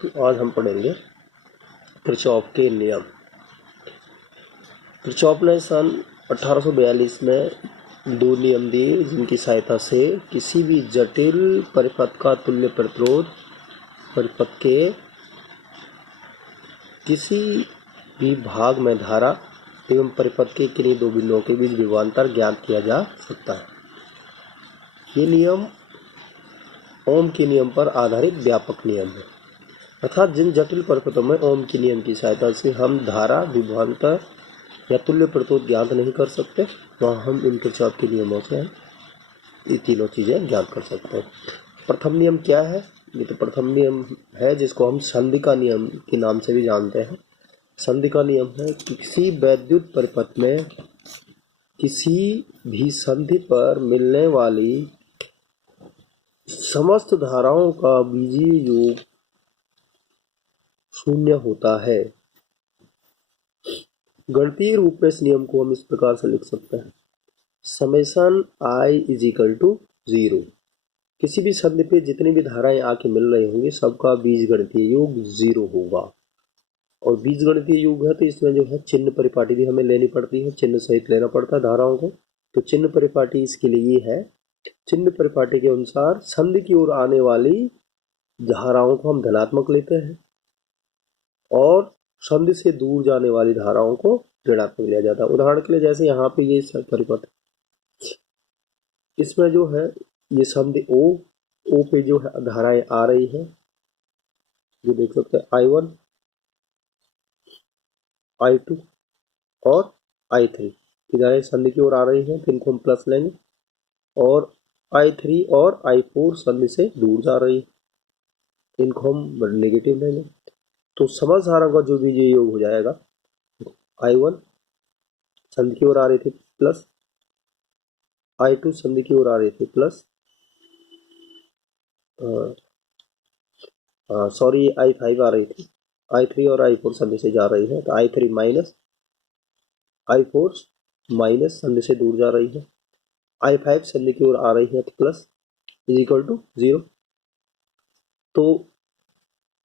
तो आज हम पढ़ेंगे किरचॉफ के नियम। किरचॉफ ने सन 1842 में दो नियम दिए जिनकी सहायता से किसी भी जटिल परिपथ का तुल्य प्रतिरोध परिपथ के किसी भी भाग में धारा एवं परिपथ के किन्हीं दो बिंदुओं के बीच विभवांतर ज्ञात किया जा सकता है। ये नियम ओम के नियम पर आधारित व्यापक नियम है, अर्थात जिन जटिल परिपथों में ओम के नियम की सहायता से हम धारा विभवांतर या तुल्य प्रतिरोध ज्ञात नहीं कर सकते, वहाँ हम इन किरचॉफ के नियमों से ये तीनों चीज़ें ज्ञात कर सकते हैं। प्रथम नियम क्या है? ये तो प्रथम नियम है जिसको हम संधि का नियम के नाम से भी जानते हैं। संधि का नियम है कि किसी वैद्युत परिपथ में किसी भी संधि पर मिलने वाली समस्त धाराओं का बीजीय योग शून्य होता है। गणितीय रूप में इस नियम को हम इस प्रकार से लिख सकते हैं, summation I is equal to 0। किसी भी संधि पे जितनी भी धाराएं आके मिल रही होंगी सबका बीजगणितीय योग 0 होगा। और बीजगणितीय योग है तो इसमें जो है चिन्ह परिपाटी भी हमें लेनी पड़ती है, चिन्ह सहित लेना पड़ता है धाराओं को। तो चिन्ह परिपाटी इसके लिए ये है, चिन्ह परिपाटी के अनुसार संधि की ओर आने वाली धाराओं को हम धनात्मक लेते हैं और संधि से दूर जाने वाली धाराओं को ऋणात्मक लिया जाता है। उदाहरण के लिए जैसे यहाँ पे ये परिपथ, इसमें जो है ये संधि ओ पे जो है धाराएं आ रही है, जो देख सकते हैं I1, I2 और I3 की धाराएं संधि की ओर आ रही हैं, तो इनको हम प्लस लेंगे। और I3 और I4 संधि से दूर जा रही है, इनको हम नेगेटिव लेंगे। तो समस्त धाराओं का जो बीजीय योग हो जाएगा, I1 संधि की ओर आ रही थी प्लस, I2 संधि की ओर आ रही थी प्लस, सॉरी I5 आ रही थी, I3 और I4 संधि से जा रही है, तो I3 माइनस, I4 माइनस संधि से दूर जा रही है, I5 संधि की ओर आ रही है तो प्लस इज इक्वल टू 0। तो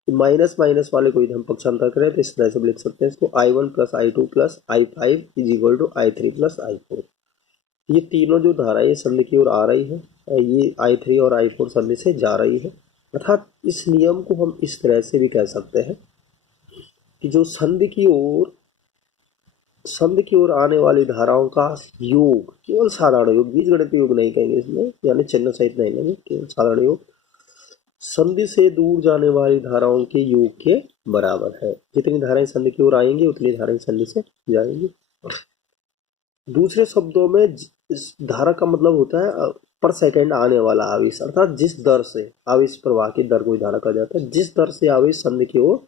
माइनस माइनस वाले को हम पक्षांतर करें तो इस तरह से लिख सकते हैं इसको, I1 plus I2 plus I5 is equal to I3 plus I4। ये तीनों जो धाराएं संधि की ओर आ रही है, ये I3 और I4 संधि से जा रही है। अर्थात इस नियम को हम इस तरह से भी कह सकते हैं कि जो संधि की ओर आने वाली धाराओं का योग, केवल साधारण योग, बीजगणितीय योग नहीं कहेंगे इसमें, यानी चिन्ह सहित नहीं लेंगे, केवल साधारण योग संधि से दूर जाने वाली धाराओं के योग के बराबर है। जितनी धाराएं संधि की ओर आएंगी उतनी धाराएं संधि से जाएंगी। दूसरे शब्दों में इस धारा का मतलब होता है पर सेकंड आने वाला आवेश, अर्थात जिस दर से आवेश प्रवाह की दर को धारा कहा जाता है। जिस दर से आवेश संधि की ओर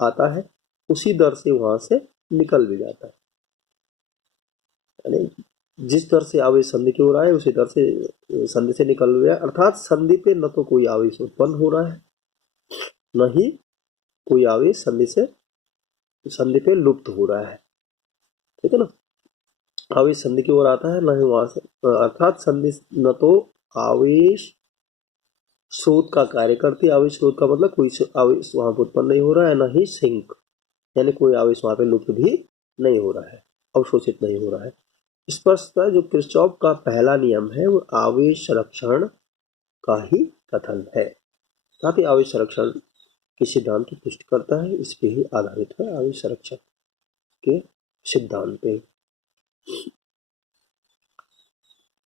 आता है उसी दर से वहां से निकल भी जाता है, यानी जिस दर से आवेश संधि की ओर आए उसी दर से संधि से निकल गया। अर्थात संधि पे न तो कोई आवेश उत्पन्न हो रहा है, न ही कोई आवेश संधि पे लुप्त हो रहा है, ठीक है ना। आवेश संधि की ओर आता है, न ही वहां से, अर्थात संधि न तो आवेश स्रोत का कार्य करती है, आवेश स्रोत का मतलब कोई आवेश वहां पर उत्पन्न नहीं हो रहा है, न ही सिंक यानी कोई आवेश वहां पे लुप्त भी नहीं हो रहा है, अवशोषित नहीं हो रहा है। स्पष्ट है जो किरचॉफ का पहला नियम है वो आवेश संरक्षण का ही कथन है, साथ ही आवेश संरक्षण के सिद्धांत की पुष्टि करता है। इस पे ही आधारित है आवेश संरक्षण के सिद्धांत पे।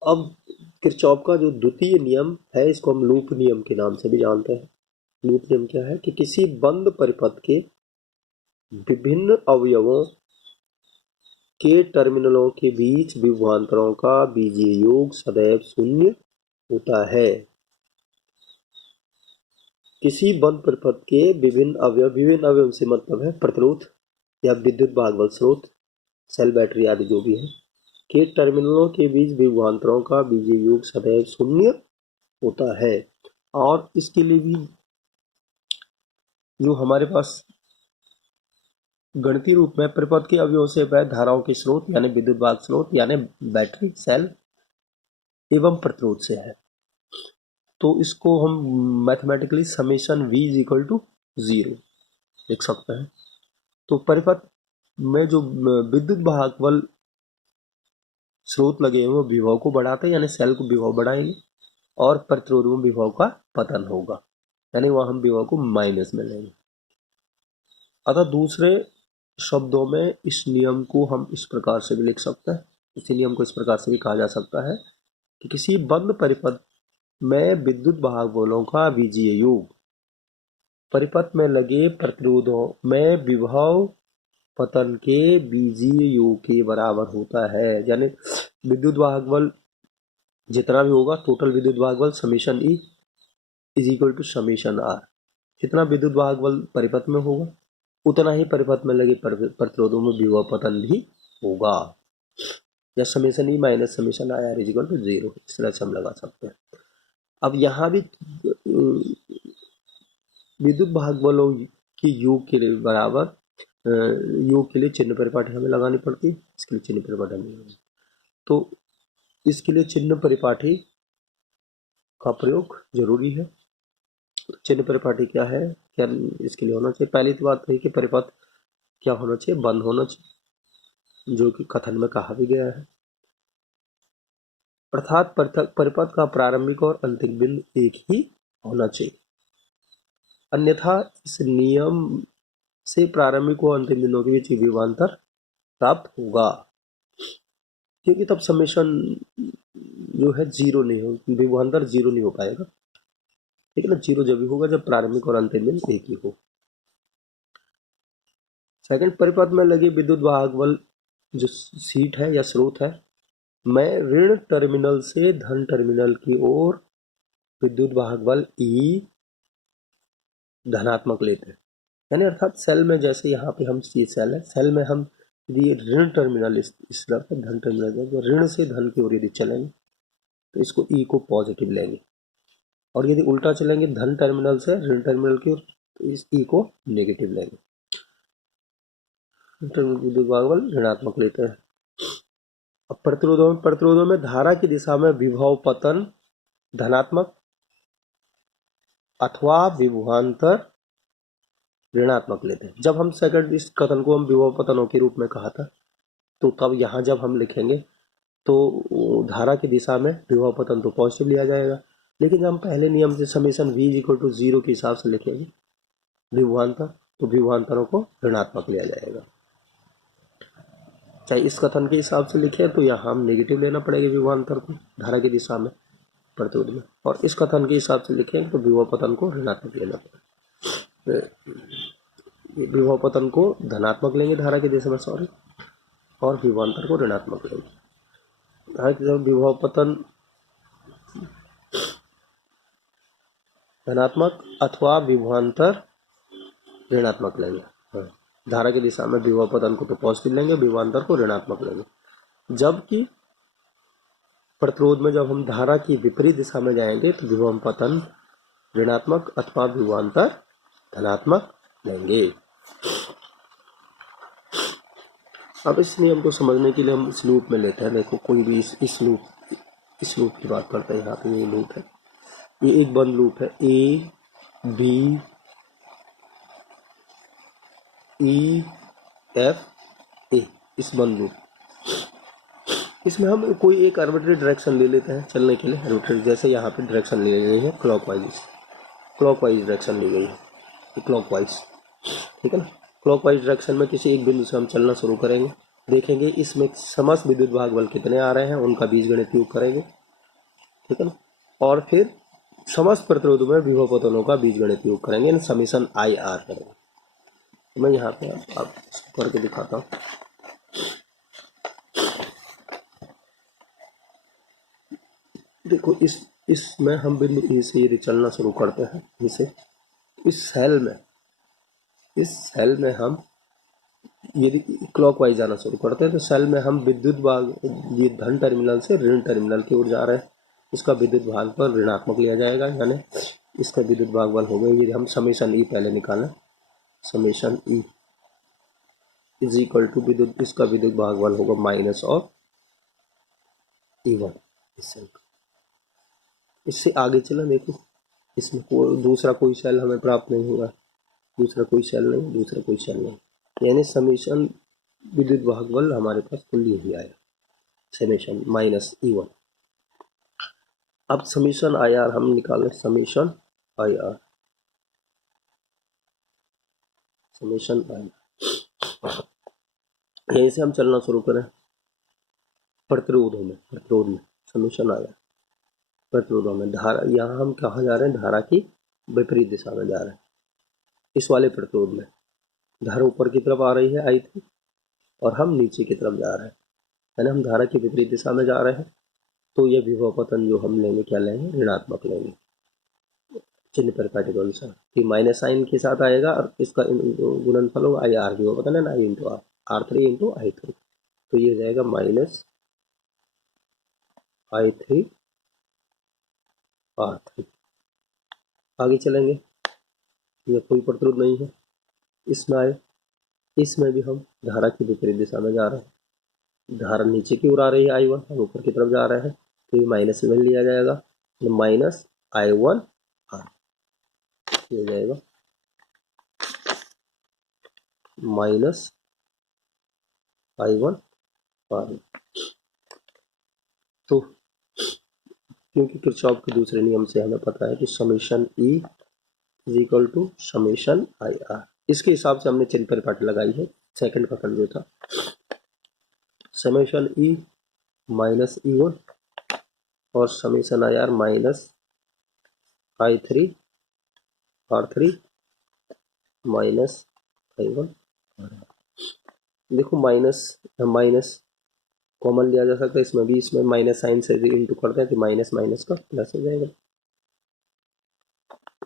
अब किरचॉफ का जो द्वितीय नियम है इसको हम लूप नियम के नाम से भी जानते हैं। लूप नियम क्या है कि किसी बंद परिपथ के विभिन्न अवयवों के टर्मिनलों के बीच विभवांतरों का बीजीय योग सदैव शून्य होता है। किसी बंद परिपथ के विभिन्न अवयव से मतलब है प्रतिरोध या विद्युत भागवत स्रोत, सेल, बैटरी आदि जो भी है, के टर्मिनलों के बीच विभवांतरों का बीजीय योग सदैव शून्य होता है। और इसके लिए भी जो हमारे पास गणितीय रूप में परिपथ के अवयवों से वह धाराओं के स्रोत यानी विद्युत भाग स्रोत यानी बैटरी, सेल एवं प्रतिरोध से है। तो इसको हम mathematically summation V is equal to 0 लिख सकते हैं। तो परिपथ में जो विद्युत वाहक बल स्रोत लगे हैं वो विभव को बढ़ाते हैं, यानी सेल को विभव बढ़ाएंगे, और प्रतिरोध में विभव का पतन होगा, यानी वहां हम विभव को माइनस में लेंगे। अतः दूसरे शब्दों में इस नियम को हम इस प्रकार से भी लिख सकते हैं, इसी नियम को इस प्रकार से भी कहा जा सकता है कि किसी बंद परिपथ में विद्युत वाहक बलों का बीजीय योग परिपथ में लगे प्रतिरोधों में विभव पतन के बीजीय योग के बराबर होता है। यानी विद्युत वाहक बल जितना भी होगा, टोटल विद्युत वाहक बल summation E is equal to summation R. जितना विद्युत वाहक बल परिपथ में होगा उतना ही परिपथ में लगे प्रतिरोधों में विभव पतन भी होगा, या summation E minus summation I R is equal to 0, इस तरह से हम लगा सकते हैं। अब यहाँ भी विद्युत वाहक बलों की योग के लिए बराबर योग के लिए चिन्ह परिपाटी हमें लगानी पड़ती है, इसके लिए चिन्ह परिपाटी हमें लगानी। तो इसके लिए चिन्ह परिपाटी का प्रयोग जरूरी है। चिन्ह परिपाटी क्या है, क्या इसके लिए होना चाहिए? पहली तो बात है कि परिपथ क्या होना चाहिए, बंद होना चाहिए, जो कि कथन में कहा भी गया है। अर्थात परिपथ का प्रारंभिक और अंतिम बिंदु एक ही होना चाहिए, अन्यथा इस नियम से प्रारंभिक और अंतिम बिंदुओं के बीच विभवांतर प्राप्त होगा, क्योंकि तब समेशन जो है 0 नहीं हो, विभवांतर 0 नहीं हो पाएगा, ठीक है ना। 0 जब भी होगा जब प्रारंभिक और अंतिम बिंदु एक ही हो। सेकंड, परिपथ में लगे विद्युत वाहक बल जो सीट है या स्रोत है, मैं ऋण टर्मिनल से धन टर्मिनल की ओर विद्युत वाहक बल ई धनात्मक लेते हैं, यानी अर्थात सेल में जैसे यहाँ पे हम ये सेल है, सेल में हम यदि ऋण टर्मिनल इस तरफ धन टर्मिनल तो ऋण से धन की ओर यदि चलेंगे तो इसको ई को पॉजिटिव लेंगे, और यदि उल्टा चलेंगे धन टर्मिनल से ऋण टर्मिनल की ओर तो इस ई को नेगेटिव लेंगे। विद्युत वाहक बल ऋणात्मक लेते हैं। अब प्रतिरोधों में धारा की दिशा में विभव पतन धनात्मक अथवा विभवांतर ऋणात्मक लेते हैं। जब हम सेकंड इस कथन को हम विभव पतनों के रूप में कहा था, तो तब यहाँ जब हम लिखेंगे तो धारा की दिशा में विभव पतन तो पॉजिटिव लिया जाएगा, लेकिन जब हम पहले नियम से समीशन v इक्वल टू 0 के हिसाब से लिखेंगे विभवांतर, तो विभवांतरों को ऋणात्मक लिया जाएगा। चाहे इस कथन के हिसाब से लिखें तो यहाँ हम नेगेटिव लेना पड़ेगा विभवांतर को धारा की दिशा में प्रतिरोध में, और इस कथन के हिसाब से लिखेंगे तो विभव पतन को ऋणात्मक लेना पड़ेगा। विभव पतन को धनात्मक लेंगे धारा की दिशा में, सॉरी, और विभवांतर को ऋणात्मक लेंगे। जब विभव पतन धनात्मक अथवा विभवांतर ऋणात्मक लेंगे, धारा की दिशा में विभव पतन को तो पॉजिटिव लेंगे, विभवांतर को ऋणात्मक लेंगे। जबकि प्रतिरोध में जब हम धारा की विपरीत दिशा में जाएंगे तो विभव पतन ऋणात्मक अथवा विभवांतर धनात्मक लेंगे। अब इस नियम को समझने के लिए हम इस लूप में लेते हैं। देखो कोई भी इस लूप की बात करते हैं। यहाँ पे ये लूप है, ये एक बंद लूप है, A B E F A, इस बंद लूप। इसमें हम कोई एक आर्बिट्रेरी डायरेक्शन ले लेते हैं चलने के लिए आर्बिट्रेरी, जैसे यहाँ पे डायरेक्शन ली गई है क्लॉकवाइज डायरेक्शन ली गई है क्लॉकवाइज, ठीक है ना। क्लॉकवाइज डायरेक्शन में किसी एक बिंदु से हम चलना शुरू करेंगे, देखेंगे इसमें समस्त विद्युत वाहक बल कितने आ रहे हैं, उनका बीजगणित योग करेंगे, ठीक है ना, और फिर समस्त प्रतिरोधों में विभव पतनों का बीजगणित योग करेंगे, समीशन आई आर करेंगे। तो मैं यहाँ पे आप करके दिखाता हूँ। देखो इसमें हम बिंदु ए से यदि चलना शुरू करते हैं, इसे इस सेल में हम यदि क्लॉकवाइज जाना शुरू करते हैं तो सेल में हम विद्युत भाग ये धन टर्मिनल से ऋण टर्मिनल की ओर जा रहे हैं, इसका विद्युत भाग पर ऋणात्मक लिया जाएगा, यानी इसका विद्युत भाग बल हो गया, यदि हम समेशन ई पहले निकालें, summation E is equal to विद्युत, इसका विद्युत भाग बल होगा माइनस ऑफ E1। इससे आगे चला, देखो इसमें दूसरा कोई सेल हमें प्राप्त नहीं हुआ, दूसरा कोई सेल नहीं, दूसरा कोई सेल नहीं, यानी समीशन विद्युत भागबल हमारे पास कुल यही आया, समीशन माइनस E1। अब समीशन आई आर हम निकालें, समीशन आई आर, समीशन आई, यहीं से हम चलना शुरू करें प्रतिरोधों में, प्रतिरोध में समीशन आया, प्रतिरोधों में धारा, यहाँ हम कहाँ जा रहे हैं, धारा की विपरीत दिशा में जा रहे हैं। इस वाले प्रतिरोध में धारा ऊपर की तरफ आ रही है I3 और हम नीचे की तरफ जा रहे हैं, यानी हम धारा की विपरीत दिशा में जा रहे हैं। तो यह विभव पतन जो हम लेंगे क्या लेंगे, ऋणात्मक लेंगे, चिन्ह प्रकार के अनुसार। कि माइनस साइन के साथ आएगा और इसका गुणनफल होगा आई आर, विभव पतन है ना, I into R3 into I3, तो ये हो जाएगा माइनस I3 R3। आगे चलेंगे, यह कोई प्रतिरोध नहीं है, इसमें आए, इसमें भी हम धारा की विपरीत दिशा में जा रहे हैं, धारा नीचे की ओर आ रही है I1, हम ऊपर की तरफ जा रहे हैं, तो ये माइनस में लिया जाएगा, तो माइनस I1 R हो जाएगा, माइनस I1 R। तो क्योंकि किरचॉफ के दूसरे नियम से हमें पता है कि summation E is equal to summation I R, इसके हिसाब से हमने चिन्ह परिपाटी लगाई है। सेकंड का जो था समीशन E माइनस E1 और summation I are minus I3 R3 minus I1 R। देखो माइनस माइनस कॉमन लिया जा सकता है, इसमें भी, इसमें माइनस साइन से इंटू करते हैं तो माइनस माइनस का प्लस हो जाएगा,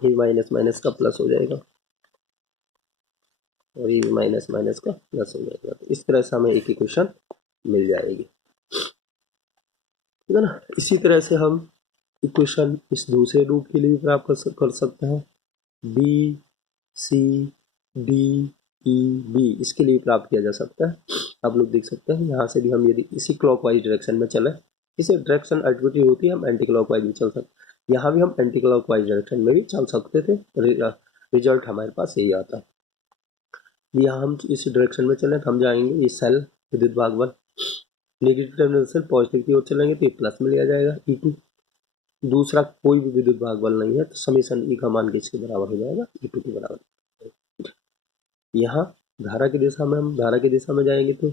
ये माइनस माइनस का प्लस हो जाएगा और ये माइनस माइनस का प्लस हो जाएगा। तो इस तरह से हमें एक इक्वेशन मिल जाएगी, ठीक है ना। इसी तरह से हम इक्वेशन इस दूसरे रूप के लिए भी प्राप्त कर सकते हैं, B C D E B, इसके लिए प्राप्त किया जा सकता है। आप लोग देख सकते हैं यहाँ से भी हम यदि इसी क्लॉकवाइज डायरेक्शन में चले, इसे डायरेक्शन एक्टिविटी होती है, हम एंटी क्लॉकवाइज भी चल सकते, यहाँ भी हम एंटी क्लॉकवाइज डायरेक्शन में भी चल सकते थे, रिजल्ट हमारे पास यही आता है। यहाँ हम इस डायरेक्शन में चलें तो हम जाएंगे, ये सेल विद्युत भागबल नेगेटिव टर्मिनल से पॉजिटिव की ओर चलेंगे तो ये प्लस में लिया जाएगा E2, दूसरा कोई भी विद्युत भागबल नहीं है, तो समीशन E का मान किसके बराबर हो जाएगा, E2 के बराबर। यहाँ धारा की दिशा में, हम धारा की दिशा में जाएंगे तो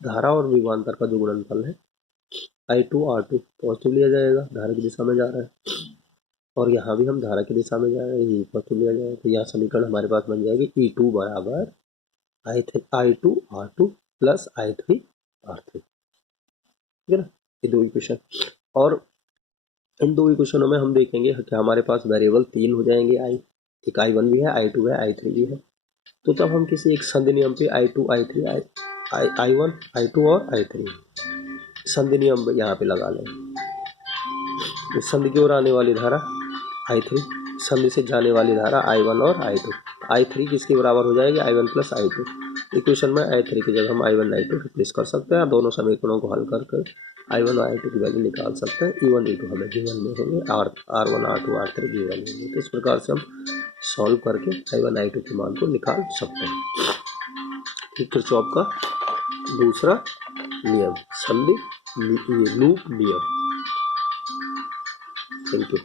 धारा और विभवांतर का जो गुणनफल है I2 R2 पॉजिटिव लिया जाएगा, धारा की दिशा में जा रहा है, और यहाँ भी हम धारा की दिशा में जा रहे हैं, ये पॉजिटिव लिया जाएगा, तो यहाँ समीकरण हमारे पास बन जाएगी E2 बराबर I2 R2 plus I3 R3, ठीक है ना। ये दो इक्वेशन, और इन दो इक्वेशनों में हम देखेंगे कि हमारे पास वेरिएबल 3 हो जाएंगे, एक I1 भी है, I2 है, I3 भी है। तो तब हम किसी एक संधि नियम पे I2 I3 I1 I2 और I3 संधि नियम यहाँ पे लगा लें। इस संधि की ओर आने वाली धारा I3, संधि से जाने वाली धारा I1 और I2, I3 किसके बराबर हो जाएगी, I1 प्लस I2। इक्वेशन में I3 की जगह हम I1 I2 रिप्लेस कर सकते हैं, दोनों समीकरणों को हल कर कर I1 और I2 की वैल्यू निकाल सकते हैं। E1 E2 हमें गिवन में होंगे, R1 R2 R3 गिवन में होंगे। तो इस प्रकार से हम सॉल्व करके I1 I2 के मान को निकाल सकते हैं। किरचॉफ का दूसरा नियम, संधि लूप नियम। Thank you.